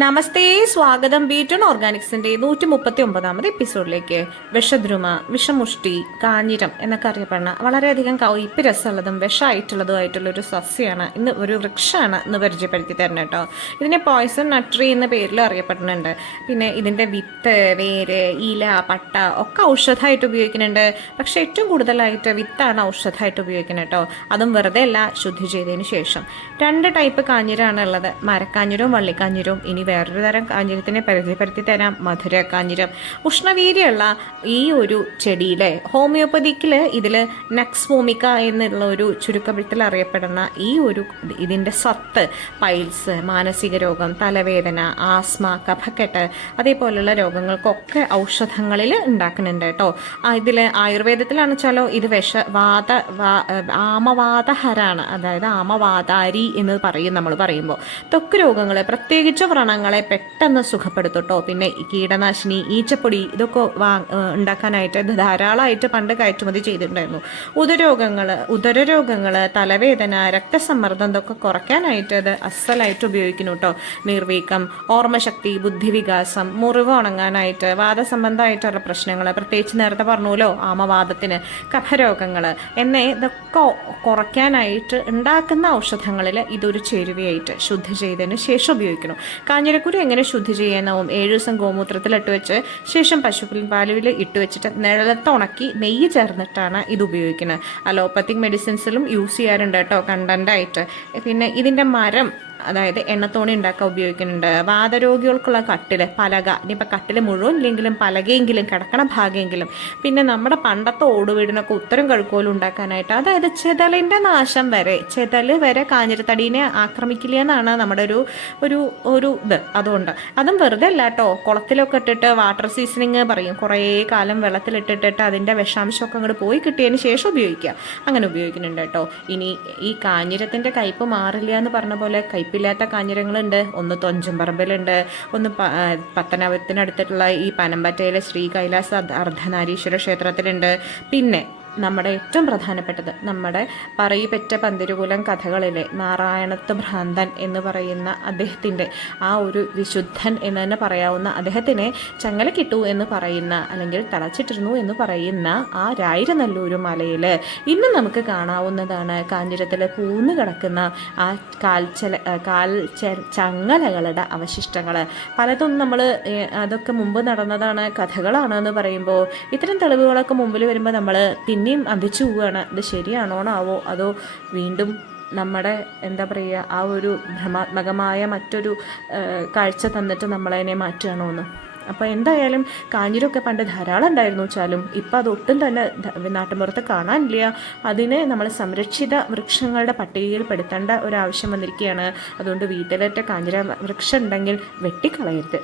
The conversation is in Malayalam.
നമസ്തേ സ്വാഗതം ബീറ്റൺ ഓർഗാനിക്സിന്റെ നൂറ്റി മുപ്പത്തി ഒമ്പതാമത് എപ്പിസോഡിലേക്ക്. വിഷദ്രുമ വിഷമുഷ്ടി കാഞ്ഞിരം എന്നൊക്കെ അറിയപ്പെടുന്ന വളരെയധികം കയ്പ് രസമുള്ളതും വിഷമായിട്ടുള്ളതുമായിട്ടുള്ള ഒരു സസ്യമാണ് ഇന്ന് ഒരു വൃക്ഷമാണ് ഇന്ന് പരിചയപ്പെടുത്തി തരുന്നത് കേട്ടോ. ഇതിനെ പോയ്സൺ നട്രി എന്ന പേരിൽ അറിയപ്പെടുന്നുണ്ട്. പിന്നെ ഇതിന്റെ വിത്ത് വേര് ഇല പട്ട ഒക്കെ ഔഷധമായിട്ട് ഉപയോഗിക്കുന്നുണ്ട്. പക്ഷെ ഏറ്റവും കൂടുതലായിട്ട് വിത്താണ് ഔഷധമായിട്ട് ഉപയോഗിക്കുന്നത് കേട്ടോ. അതും വെറുതെ അല്ല ശുദ്ധി ചെയ്തതിന് ശേഷം. രണ്ട് ടൈപ്പ് കാഞ്ഞിരാണ് ഉള്ളത്. മരക്കാഞ്ഞിരവും വള്ളിക്കാഞ്ഞിരവും ഇനി വേറൊരു തരം കാഞ്ഞിരത്തിനെ പരിചയപ്പെടുത്തി തരാം. മധുര കാഞ്ഞിരം. ഉഷ്ണവീര്യമുള്ള ഈ ഒരു ചെടിയിലെ ഹോമിയോപ്പതിക്കിൽ ഇതിൽ നക്സ്മോമിക്ക എന്നുള്ള ഒരു ചുരുക്കത്തിൽ അറിയപ്പെടുന്ന ഈ ഒരു ഇതിന്റെ സത്ത് പൈൽസ് മാനസിക രോഗം തലവേദന ആസ്മ കഫക്കെട്ട് അതേപോലുള്ള രോഗങ്ങൾക്കൊക്കെ ഔഷധങ്ങളിൽ ഉണ്ടാക്കുന്നുണ്ട് കേട്ടോ. ഇതിൽ ആയുർവേദത്തിലാണ് വെച്ചാലോ ഇത് വിഷ വാത ആമവാതഹരാണ് അതായത് ആമവാതാരി എന്ന് പറയും നമ്മൾ പറയുമ്പോൾ തൊക്ക് രോഗങ്ങൾ പ്രത്യേകിച്ച് വ്രണങ്ങളെ പെട്ടെന്ന് സുഖപ്പെടുത്തട്ടോ. പിന്നെ കീടനാശിനി ഈച്ചപ്പൊടി ഇതൊക്കെ വാ ഉണ്ടാക്കാനായിട്ട് ധാരാളമായിട്ട് പണ്ട് കയറ്റുമതി ചെയ്തിട്ടുണ്ടായിരുന്നു. ഉദരോഗങ്ങൾ ഉദരരോഗങ്ങൾ തലവേദന രക്തസമ്മർദ്ദം ഇതൊക്കെ കുറയ്ക്കാനായിട്ട് ഇത് അസലായിട്ട് ഉപയോഗിക്കുന്നു കേട്ടോ നിർവീക്കം ഓർമ്മശക്തി ബുദ്ധിവികാസം മുറിവ് ഉണങ്ങാനായിട്ട് വാദസംബന്ധമായിട്ടുള്ള പ്രശ്നങ്ങൾ പ്രത്യേകിച്ച് നേരത്തെ പറഞ്ഞല്ലോ ആമവാദത്തിന് കഫരോഗങ്ങൾ എന്നേ ഇതൊക്കെ കുറയ്ക്കാനായിട്ട് ഉണ്ടാക്കുന്ന ഔഷധങ്ങളിൽ ഇതൊരു ചേരുവയായിട്ട് ശുദ്ധി ചെയ്തതിന് ശേഷം ഉപയോഗിക്കണം കാഞ്ഞിരക്കുരു എങ്ങനെ ശുദ്ധി ചെയ്യാനാവും? ഏഴ് ദിവസം ഗോമൂത്രത്തിൽ ഇട്ട് വെച്ച് ശേഷം പശുപ്പിൻ പാലുവിൽ ഇട്ട് വെച്ചിട്ട് നിഴലത്ത് ഉണക്കി നെയ്യ് ചേർന്നിട്ടാണ് ഇത് ഉപയോഗിക്കുന്നത്. അലോപ്പത്തിക് മെഡിസിൻസിലും യൂസ് ചെയ്യാറുണ്ട് കേട്ടോ കണ്ടന്റായിട്ട് പിന്നെ ഇതിന്റെ മരം അതായത് എണ്ണത്തോണി ഉണ്ടാക്കാൻ ഉപയോഗിക്കുന്നുണ്ട്. വാതരോഗികൾക്കുള്ള കട്ടിൽ പലക ഇനിയിപ്പോൾ കട്ടിൽ മുഴുവൻ ഇല്ലെങ്കിലും പലകയെങ്കിലും കിടക്കണ ഭാഗമെങ്കിലും പിന്നെ നമ്മുടെ പണ്ടത്തെ ഓടുവീടിനൊക്കെ ഉത്തരം കഴുക്കോലും ഉണ്ടാക്കാനായിട്ട് അതായത് ചെതലിന്റെ നാശം വരെ ചെതൽ വരെ കാഞ്ഞിരത്തടീനെ ആക്രമിക്കില്ല എന്നാണ് നമ്മുടെ ഒരു ഒരു ഒരു ഇത്. അതുകൊണ്ട് അതും വെറുതെ അല്ല കേട്ടോ കുളത്തിലൊക്കെ ഇട്ടിട്ട് വാട്ടർ സീസണിങ് പറയും. കുറേ കാലം വെള്ളത്തിലിട്ടിട്ടിട്ട് അതിന്റെ വിഷാംശമൊക്കെ അങ്ങോട്ട് പോയി കിട്ടിയതിന് ശേഷം ഉപയോഗിക്കുക. അങ്ങനെ ഉപയോഗിക്കുന്നുണ്ട് കേട്ടോ ഇനി ഈ കാഞ്ഞിരത്തിന്റെ കയ്പ് മാറില്ല എന്ന് പറഞ്ഞ പോലെ കയ്പില്ലാത്ത കാഞ്ഞിരങ്ങളുണ്ട് ഒന്ന് തൊഞ്ചുംപറമ്പിലുണ്ട് ഒന്ന് പത്തനാപുരത്തിനടുത്തിട്ടുള്ള ഈ പനമ്പറ്റയിലെ ശ്രീ കൈലാസ അർദ്ധനാരീശ്വര ക്ഷേത്രത്തിലുണ്ട്. പിന്നെ നമ്മുടെ ഏറ്റവും പ്രധാനപ്പെട്ടത് നമ്മുടെ പറയിപ്പറ്റ പന്തിരുകുലം കഥകളിലെ നാരായണത്ത് ഭ്രാന്തൻ എന്ന് പറയുന്ന അദ്ദേഹത്തിന്റെ ആ ഒരു വിശുദ്ധൻ എന്ന് തന്നെ പറയാവുന്ന അദ്ദേഹത്തിനെ ചങ്ങലക്കിട്ടു എന്ന് പറയുന്ന അല്ലെങ്കിൽ തളച്ചിട്ടിരുന്നു എന്ന് പറയുന്ന ആ രായിരനല്ലൂരു മലയിൽ ഇന്ന് നമുക്ക് കാണാവുന്നതാണ് കാഞ്ഞിരത്തിൽ പൂന്ന് കിടക്കുന്ന ആ കാൽച്ചല കാൽ ചങ്ങലകളുടെ അവശിഷ്ടങ്ങൾ പലതും നമ്മൾ അതൊക്കെ മുമ്പ് നടന്നതാണ് കഥകളാണ് എന്ന് പറയുമ്പോൾ ഇത്തരം തെളിവുകളൊക്കെ മുമ്പിൽ വരുമ്പോൾ നമ്മൾ പിന്നെയും അമ്പിച്ചു പോവുകയാണ് ഇത് ശരിയാണോണാവോ അതോ വീണ്ടും നമ്മുടെ എന്താ പറയുക ആ ഒരു ഭ്രമാത്മകമായ മറ്റൊരു കാഴ്ച തന്നിട്ട് നമ്മളതിനെ മാറ്റുകയാണോ എന്ന്. അപ്പോൾ എന്തായാലും കാഞ്ഞിരമൊക്കെ പണ്ട് ധാരാളം ഉണ്ടായിരുന്നു വെച്ചാലും ഇപ്പം അതൊട്ടും തന്നെ നാട്ടിൻപുറത്ത് കാണാനില്ല. അതിനെ നമ്മൾ സംരക്ഷിത വൃക്ഷങ്ങളുടെ പട്ടികയിൽ പെടുത്തേണ്ട ഒരാവശ്യം വന്നിരിക്കുകയാണ്. അതുകൊണ്ട് വീട്ടിലേറ്റ കാഞ്ഞിര വൃക്ഷം ഉണ്ടെങ്കിൽ വെട്ടിക്കളയരുത്.